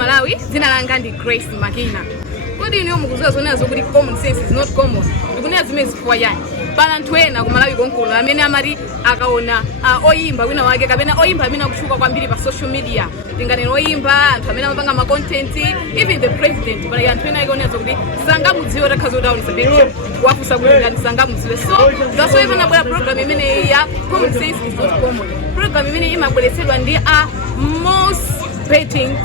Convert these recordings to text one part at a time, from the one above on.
Malawi, zina langa ndi Grace Makina. Kodi ino mukuziwa zonazo kuti common sense is not common. Ndikunena zimene zifukwa yani. Pana anthu ena ku Malawi konkuno amene amati akaona oyimba wina wake kapena oyimba amene akuchuka kwambiri pa social media. Tinganena oyimba, anthu amene amapanga ma content, even the president, but anthu ena ikuoneza kuti sangamudziwe takhazo down selection. Wafusa kuti ngani sangamudziwe. So, that's why even abwera program imene ya common sense is not common. Program imene imabweretsedwa ndi a most betting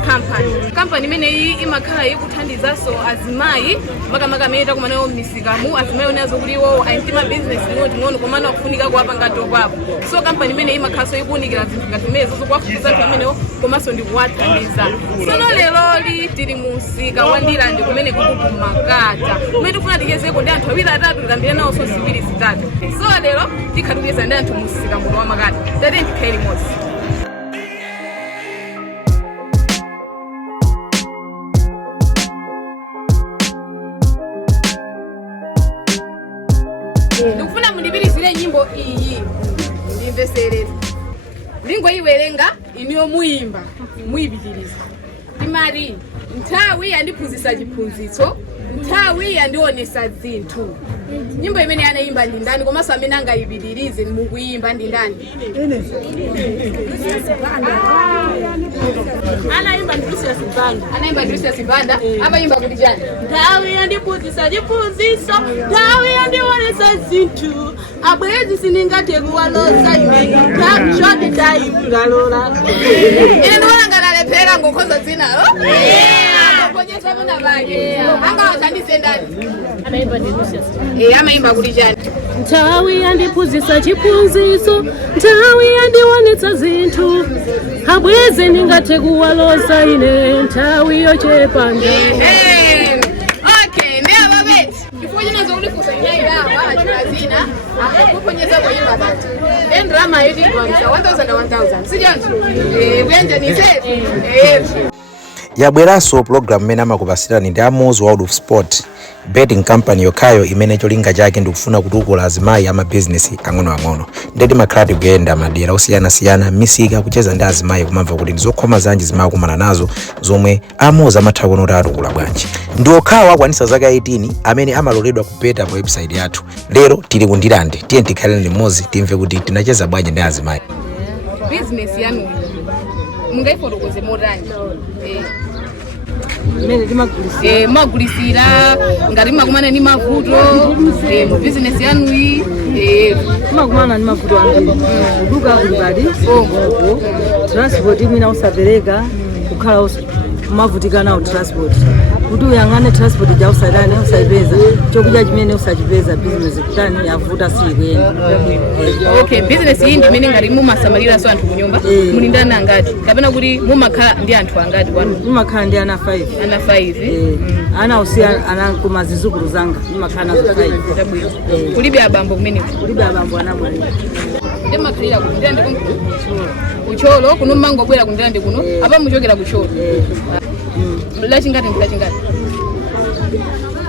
company imene iyi imakhala ikuthandiza so azimayi makamaka amene takumanayo m'misikamu azimayi onazo kuti iwo ayimtima business ng'ono komano akufunika kuwapa ngati okwapo so company imene imakhala so ikuwunikira zinthu ngati mezo zokuwafukuza anthu amenewo komanso ndikuwathandiza sono lero tili mu msika wa Ndilande kumene kukuku Makata kumene tikufuna tikezeko ndi anthu awiri atatu tikambire nawo so ziwiri zitatu so lero tikhatukeza ndi anthu mu msika muno wa Makata tate ndikhaili mozi. Ndikufuna mundibirizire nyimbo iyi ndimveserere lingo iwerenga iniyo muimba muibitiriza imari nthawi yandiphunzitsa chiphunzitso nthawi yandionesa zinthu nyimbo imene anaimba ndi ndani komanso amene angayibitirize mukuimba ndi ndani anaimba Lucius Banda amayimba kuti chani nthawi yandiphunzitsa chiphunzitso nthawi yandionesa zinthu abwezi siningathe kuwaloza ine short time ngalola ine ndiwona ngalephera ngokhoza dzinalo ponyesa muna bake angawathandise ndani anaimba ndi Lucius amayimba kuti chani nthawi yandiphunzitsa chiphunzitso nthawi yandionetsa zinthu abwezi ningathe kuwaloza ine nthawi yochepa okay ndiye babeti before you know zokulifusa inyaira achulazina akuponyeza kuimba bati then drama yeti kwa 1000 sijantu kuyenja ni safe yabweraso program imene amakupasirani ndi Amozi World of Sport betting company yokhayo imene cholinga chake ndikufuna kutukula azimayi ama business ang'onoang'ono ndeti makhalati kuyenda madera osiyanasiyana misika kucheza ndi azimayi kumamva kuti ndizokhoma zanji zimakumana nazo zomwe Amozi amatha kuona kuti atukula bwanji ndi okhawo akwanisa zaka 18 amene amaloledwa kupeta pa website yathu lero tili ku Ndilande tiye tikhaleni limodzi timve kuti tinacheza bwanji ndi azimayi business yanu mungaifotokoze modani mene timagulisira magulisira ngati makumana ni mavuto mu business yanu makumana ni mavuto ambiri kuduka kulibadi transport imina usapereka kukhala mavutika nawo transport kuti uyang'ane transport ja usadane usaipeza chokudya chimene usachipeza business kutani yavuta sikuyenda okay business iyi ndi imene ngati mumasamalira so anthu kunyumba muli ndani angati kapena kuti mumakhala ndi anthu angati kwanu mumakhala ndi ana 5 ana usiya ana kumazizukulu zanga mumakhala nazo 5 kulibe abambo kumene kulibe abambo anamwalira ndi makhalira kuti Ndilande kucholo kuno mangobwera ku Ndilande kuno apa muchokera kucholo lachingati ndilachingati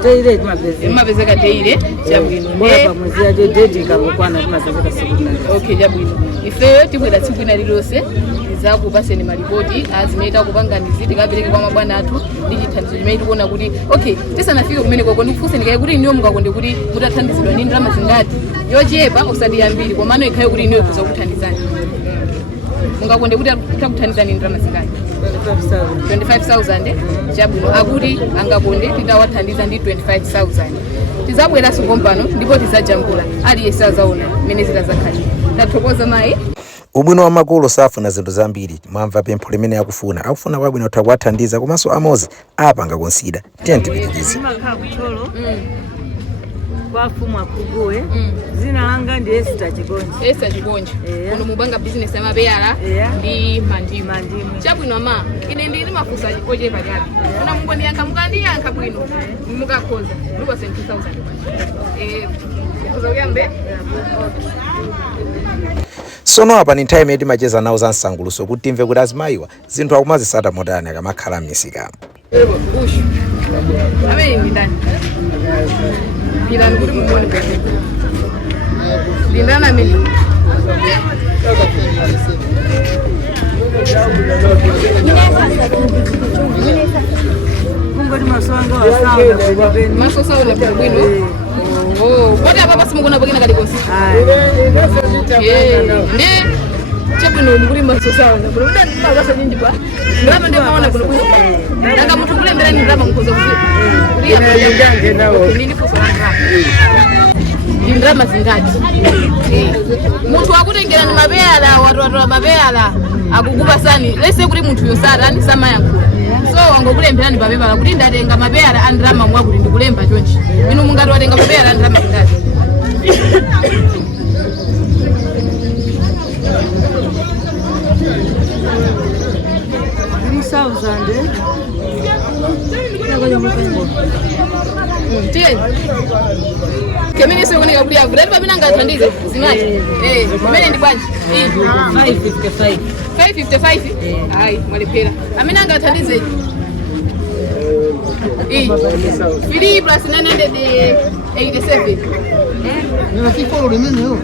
teire timapezeka mapezeka teire chabwino bora pamwezi ya date ikakwana timapezeka siku okay chabwino ifeyo tibwera tsiku ina lilonse zakupaseni malipoti azimeta kupanganizi tikapereke kwa mabwana athu ndi chithandizo chimene tikuona kuti okay tisanafike kumene koko ndikufunse ndikaye kuti iniyo mukakonde kuti mutathandizidwa ndi ndalama zingati yochepa usati yambiri komano ikhaye kuti iniyo ikuza kuthandizani mungakonde kuti takuthandizani ndalama zingati 25,000 chabwino akuti angakonde titawathandiza ndi 25,000 tizabwera sikompano ndipo tizajambula aliyense azaona mene zitazakhalira tathokoza mayi ubwino wa makolo safuna zinthu zambiri mwamva pempho limene akufuna kwabwino kutha kuwathandiza komanso Amozi apanga konsida tiye tipitirize kwa fumu akuguwe zina langa ndi Esther Chigonja uno mubanga business ya mabeyala ndi mandimu chabwino ama ine ndili mafusa ochepa chabe kuna mungu ndiyanka mukandiyanka bwino mukakhoza ndipo 20,000 kuza uyambe sono apa ni time yeti macheza nawo za nsanguluso kuti timve kuti azimayiwa zinthu akumazisata motani akamakhala m'misika ushu amene ndi ndani Bilani kuti mumone kwa Lindana mimi Nine maso sawa na bwino. Wote hapa basi mko na bwino kali kosi. Ndi chabwino mkuri maso sawa na bwino. Ndio basa nyingi ba. Ndio ndio maana kuna bwino. Nanga mtu kule mbele ni ndama mkoza kuzi. Ndio nao. Nini fosa ndama. Ndama zingati. Mtu akutengera ni mabeyala watu mabeyala akukuba sani lese kuri muntu yosara ni sama yangu. So wango kulembera ni babeba kuti ndatenga mabeyala andrama mwa kuti ndikulemba chonchi. Inu mungati watenga mabeyala andrama zingati. 3,000. Kemeni sio kunika kulia vile baba nanga tandize simati mimi ndi kwaje 555 555 ai mwalipela amina nanga tandize Fili plus 987 Nina kiforo limene yo.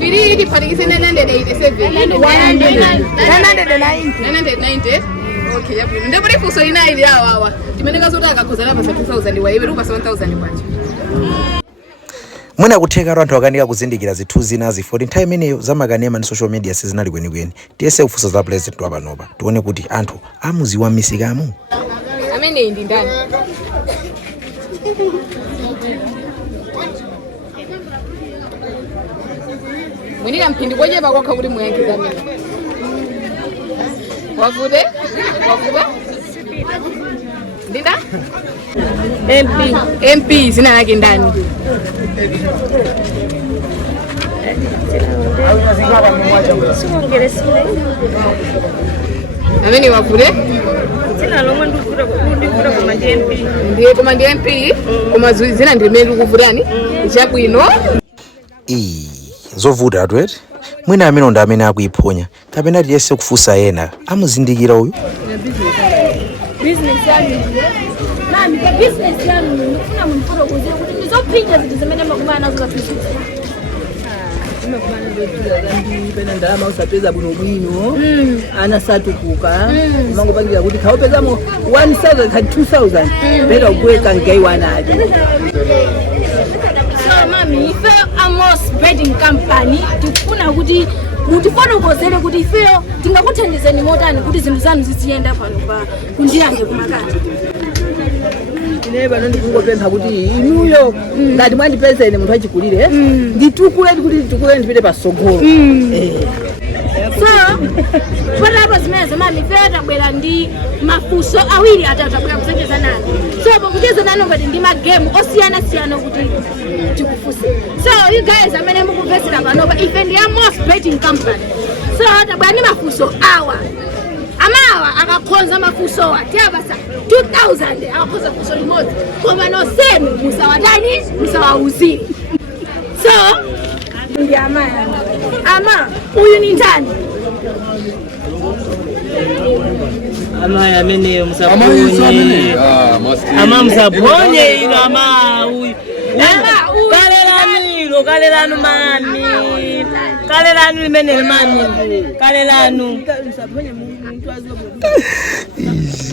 Fili di panikise 987 990 okay yapo ndio bali fuso ina ile hawa timeneka zote akakoza lapa 2000 wa ibe rupa 7000 kwanje mwina kutheka anthu akanika kuzindikira zithu zina zifo nthawi imeneyo zamakanema ndi social media sizinali kwenikweni tiyese kufusa za president wapanopa tione kuti anthu amuziwa misikamu amene ndi ndani mwenika mphindi koje pakokha kuti muyankiza mene wavude Dinda? MP zina yake ndani. Ameni wavule? Zina lomwe ndikura kwa MP. Ndiye kwa MP, koma zina ndimene kuvurani. Chabwino. Zovuta atwete. Mwina amene ndo amene akuiphonya. Kapena tiyese kufusa yena. Amuzindikira uyu. Business yangu. Nami kwa business yangu nifuna mfuro kuzia kuti ndizopinja zitu zimene makumana nazo za business. Kumana ndio zambi pena ndalama usapeza bwino anasatukuka mango pangira kuti kaopeza mo 1000 ka 2000 beta ugweka ngai wanaje. So mami ife Amos Bedding Company tikufuna kuti mutifotokozere kuti ifeyo tingakuthandizeni motani kuti zinthu zanu ziziyenda pano pa kunjiyange kumakati. Ine bano ndikungopempha kuti inuyo ngati mwandipezeni munthu achikulire nditukule kuti nditukule ndipite pasogolo. So patapa zimene mami ifeyo tabwera ndi mafunso awiri atatu abwera kusacheza nanu. So pakucheza nanu ngati ndi magame osiyana kuti tikufuse. So you guys amene mukuvesera panopa ife ndi Amos Bedding Company. So tabwera ndi mafunso awa. Amawa akakhonza mafunso wa tiabasa 2000 akakhonza funso limodzi koma nosenu musawatani musawauzire. So ndi ama uyu ni ndani? Amaya amene musabonye. Ama musabonye ino ama uyu. Kalelanu mami. Kalelanu limene mami. Kalelanu.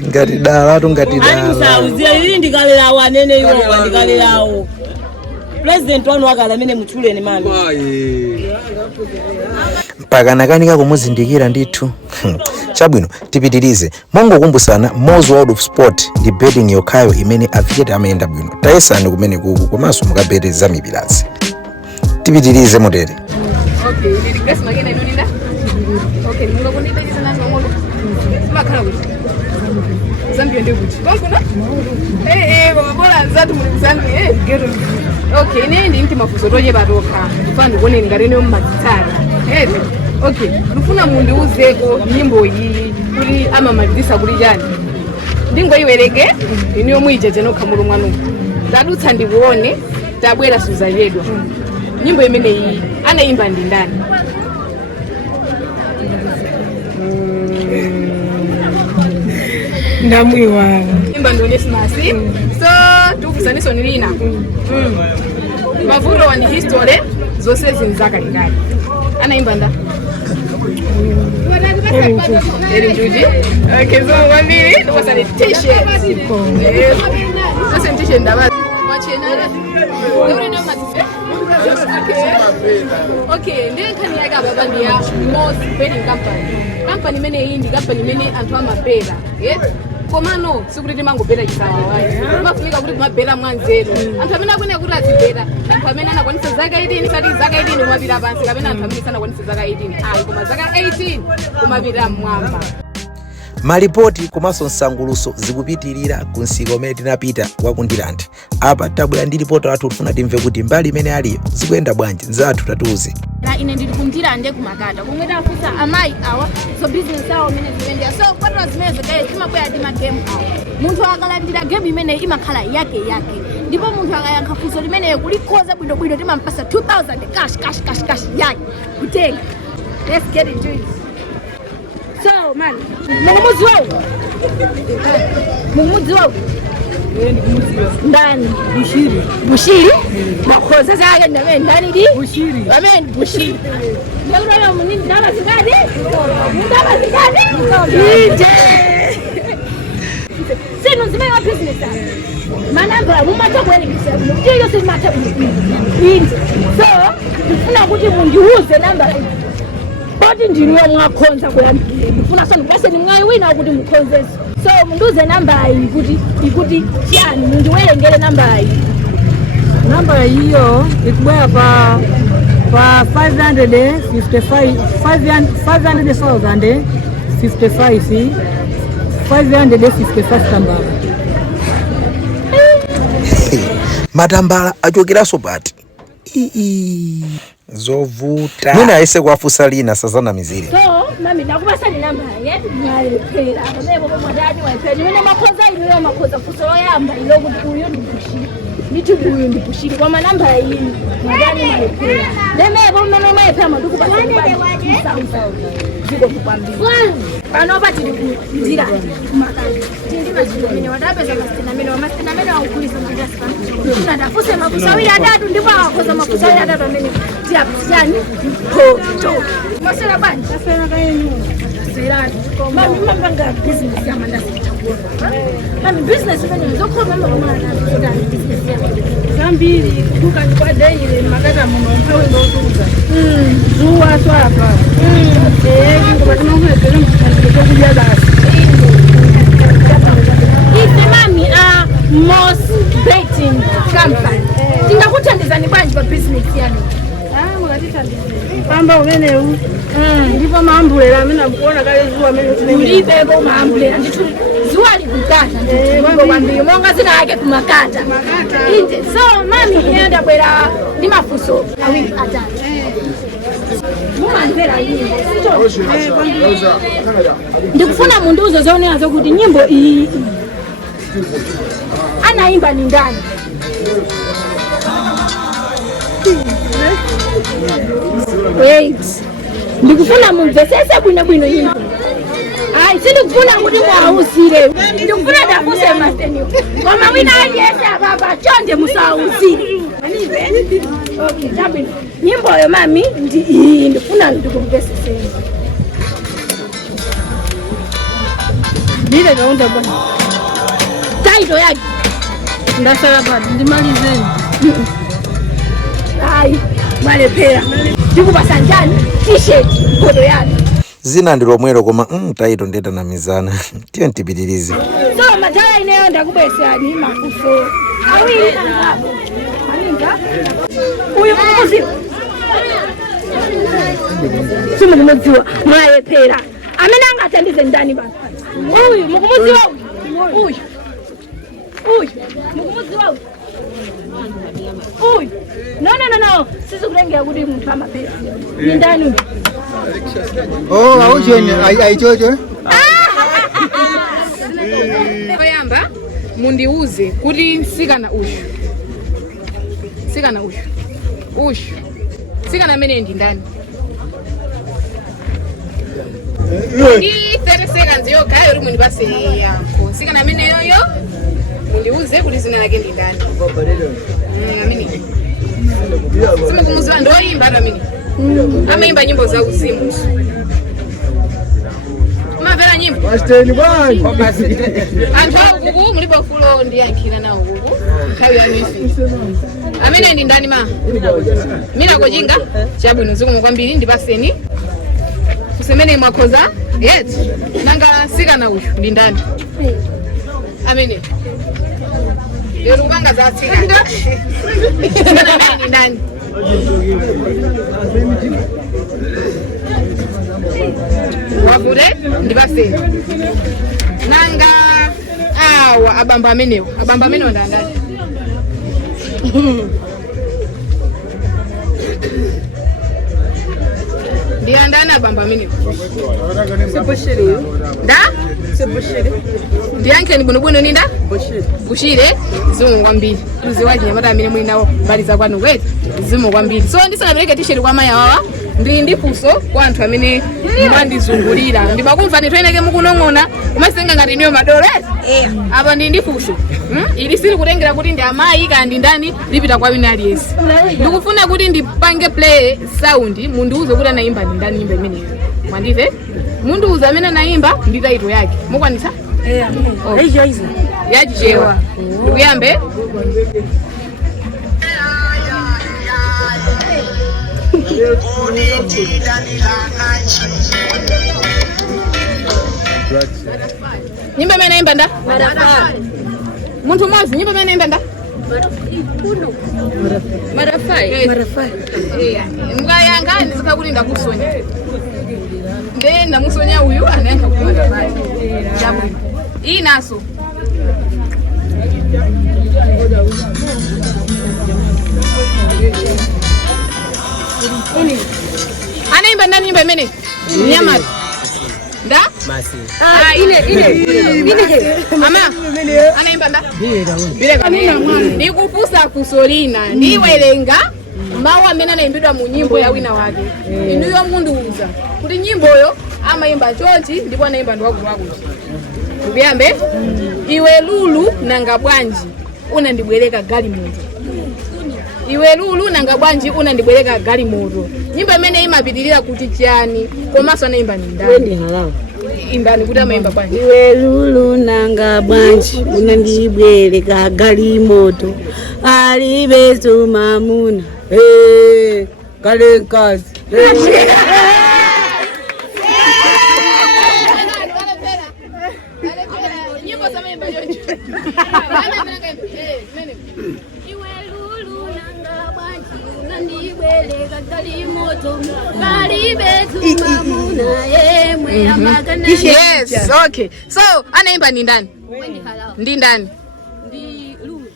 Ngati dala Ani musauziye ili ndikalela wanene iwo wandikalelawo. President wanu wakala amene mutuleni mami. mpaka nakanika kumuzindikira ndithu. Chabwino tipitirize mongo kumbusana Mozi World of Sport ndi betting yokhayo imene avieta amayenda bwino tayesani kumene kuku komanso mukabete za mibilazi tipitirize motere. Okay, ni request magena inonida? Okay, munga kundipa hizi sana ngolo. Makhala kuti. Zambia ndio kuti. Konkuna? Bora nzatu muri Zambia. Gero. Okay, ndi mti mafuso toje baroka. Mfano kuone ngarene mumadzitara. Okay, rufuna mundu uzeko nyimbo iyi kuri amamalizisa kuri jani. Ndingo iwereke iniyo muijeje no kamuru mwanu. Tadutsa ndikuone tabwera suza yedwa. Nyimbo imene iyi anaimba ndi ndani? Ndamwiwa. Imba ndo Onesmus. So tukufusaniso nilina. Mavuro wa ni history zose zinzaka likali. Anaimba nda? Eri Juji. Okay, so wambiri ndikupasani t-shirt. Sasa t-shirt ndaba machena okay ndekhani yaka baba ndiya Moss Bedding company mene iyi ndi company mene anthu amabhera komano sikuti mangobhera chisawa wayi mafunika kuti kumabhera mwanzeru anthu amene akwene kuti azibhera anthu amene anakwanisa zaka 18 sati zaka 18 kumapita pansi kapena anthu amene sanakwanisa zaka 18 ayi koma zaka 18 kumapita mmwamba. Malipoti komanso nsanguluso zikupitirira ku nsika umene tinapita wa Kundilande. Apa tabwera ndi ripoti athu tifuna timve kuti mbali imene aliyo zikuyenda bwanji nzathu tatiuze. Na ine ndili Kundilande kumakata komwe tafusa amayi awa so business awo imene zikuyendera so kwatira zimene zikaye timabwera ndi magemu awo munthu akalandira game imene imakhala yake ndipo munthu akayankha funso limene kulikoza bwinobwino timampasa 2000 cash yake kutenga. Let's get into it. So man, mumuzi wao ndani bushiri makoza zake ndani di bushiri amen bushiri ndio mimi ndaba zikadi ije sino zime wa business manamba mumata kweli business ndio sio mata inje so tufuna kuti mundiuze namba bodi ndiniwe mwakhonza kulambile ndifuna sona bese nimwayi wina ukuthi mukhonzese so munduze namba iyi ikuti chani mundiwelengele namba iyi. Namba hiyo ikubwera pa 555 tambala. Matambala achokeraso pati zovuta mwina aise kuafusa lina sazana mizire. So mami nakubasa ni namba yetu nyalepera abebo mwadadi waipera mwina makoza iliyo makoza kusolo yamba ilo kuti uyo ndibushiri nitu uyo ndibushiri kwa manamba iyi mwadadi waipera lemebo mmene maipera maduku basa nibadi ziko kukwambia pano pati ndira kumakani tindi majiro mene wadapeza mastina mene wakuliza mandasika tunadafuse makusawiri adadu ndipo awakoza makusawiri adadu amene tiapusiyani poto masera bani masera kaenu serani mami mambanga business ya mandasika mami business mene zoko mama mama na business ya zambiri kuduka kwa daily makata muno mpawe ndotuza zuwa swapa ngoba tinokulephela mfundo basi ithi mami Moss Bedding company tingakuthandizani banje ba business yani mukatithandizeni pamba umenewu ndipo maambulela amene akuona kale zuwa amene tulibeko maambulela ndithu zuwa likukata ndithu kwambiri monga zina yake kumakata inde so mami yenda bwera ndi mafuso awiri atatu ndikufuna munduzo zoneazo kuti nyimbo iyi anaimba ni ndani. Wait, ndikufuna mumvesese bwino nyimbo. Ai sindikufuna kuti muhausire ndikufuna ndafuse masteni koma wina aliyese ababa chonde musahausire. Okay, tabi nyimbo yo mami ndifuna ndikumvesese. Ndile kaunda bwana. Taito yake ndasala bwana ndimalizeni. Ai malepera ndikupasa njani t-shirt kodo yake zina ndilomwero koma taito ndeta na mizana tiyo ntipitirize. So mataya ineyo ndakubesani mafuso awiri angapo aninga uyu mumuzi sumu kumuziwa malepera amene angathandize ndani basi uyu mukumuziwa uyu mukumuziwa uyu no sizikulengera kuti munthu amapera ni ndani aujeni aichocho oyamba mundiuze kuti nsikana ushu sikana amene ndi ndani ndi 30 seconds yokha yori mundipase yankho nsikana amene yoyo mundiuze kuti zina lake ndi ndani amene simukumuziwa ndoyimba amene amaimba nyimbo za uzimu Mumamvera nyimbo? Wasteni bwana. Anthu akuku mulipo fulo ndiyankhira nawo kuku. Nthawi ya misi. Amene ndi ndani ma? Mina kochinga chabwino zikomo kwambiri ndipaseni. Kusemene mwakhoza? Yes. Nanga sikana uyu ndi ndani? Amene. Yero kubanga za sikana. Sikana amene ndi ndani? Wavule ndipaseni. Nanga awa abamba amenewo. Abamba amenewo ndani? Ndiandana bamba mini. Sebushiri. Da? Sebushiri. Ndiyankeni buno ninda? Bushiri. Bushire zimu kwambiri. Tuzi waje nyamata amene muli nawo mbali za kwanu kweti. Zimu kwambiri. So ndisanapereke t-shirt kwa maya wawa. Ndi puso kwa anthu amene mwandizungulira. Ndibakumva nitweneke mukunong'ona umasenga ngati niyo madolo. Apa ndi puso. Ili siri kutengera kuti ndi amayi kandi ndani lipita kwa wina aliyense. Ndikufuna kuti ndipange play sound mundiuze kuti anaimba ndi ndani nyimbo imeneyo. Mwandive? Mundiuze amene anaimba ndi title yake. Mukwanisa? Hizo. Yachichewa. Ndikuyambe. Nyimbo imene naimba nda? Muntu mmozi nyimbo imene naimba nda? Marafai. Mukayanga ndizika kuti ndakusonya. Ndenda musonya uyu anayanka kuti marafai. Chabwino. Iyi naso. Anaimba ndani nyimbo imene? Nyamari. Da? Masi. Ile. Mama. Anaimba nda? Bile kamina. Ndikupusa kusolina. Ndiwelenga mawu amene anaimbidwa mu nyimbo ya wina wake. Inuyo mundiuza kuti nyimboyo amaimba chonchi ndipo anaimba ndi wakulu wakuti. Kuyambe? Iwe lulu nanga bwanji unandibwereka gali moto. Iwe lulu nanga bwanji unandibwereka gali moto. Nyimbo imene imapitirira kuti chani komanso anaimba ni ndani. Wendi halawa. Indani kuti amaimba bwanji. Iwe lulu nanga bwanji unandibwereka gali moto. Alibe sumamuna. Kale kazi. Nyimbo za maimba yote. Iwe lulu nanga bwanji unandibwereka gali moto. Alibe sumamuna yemwe amagana. Yes, okay. So, anaimba ni ndani? Ndi ndani?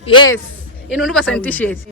Yes. Inu ndipa t-shirt.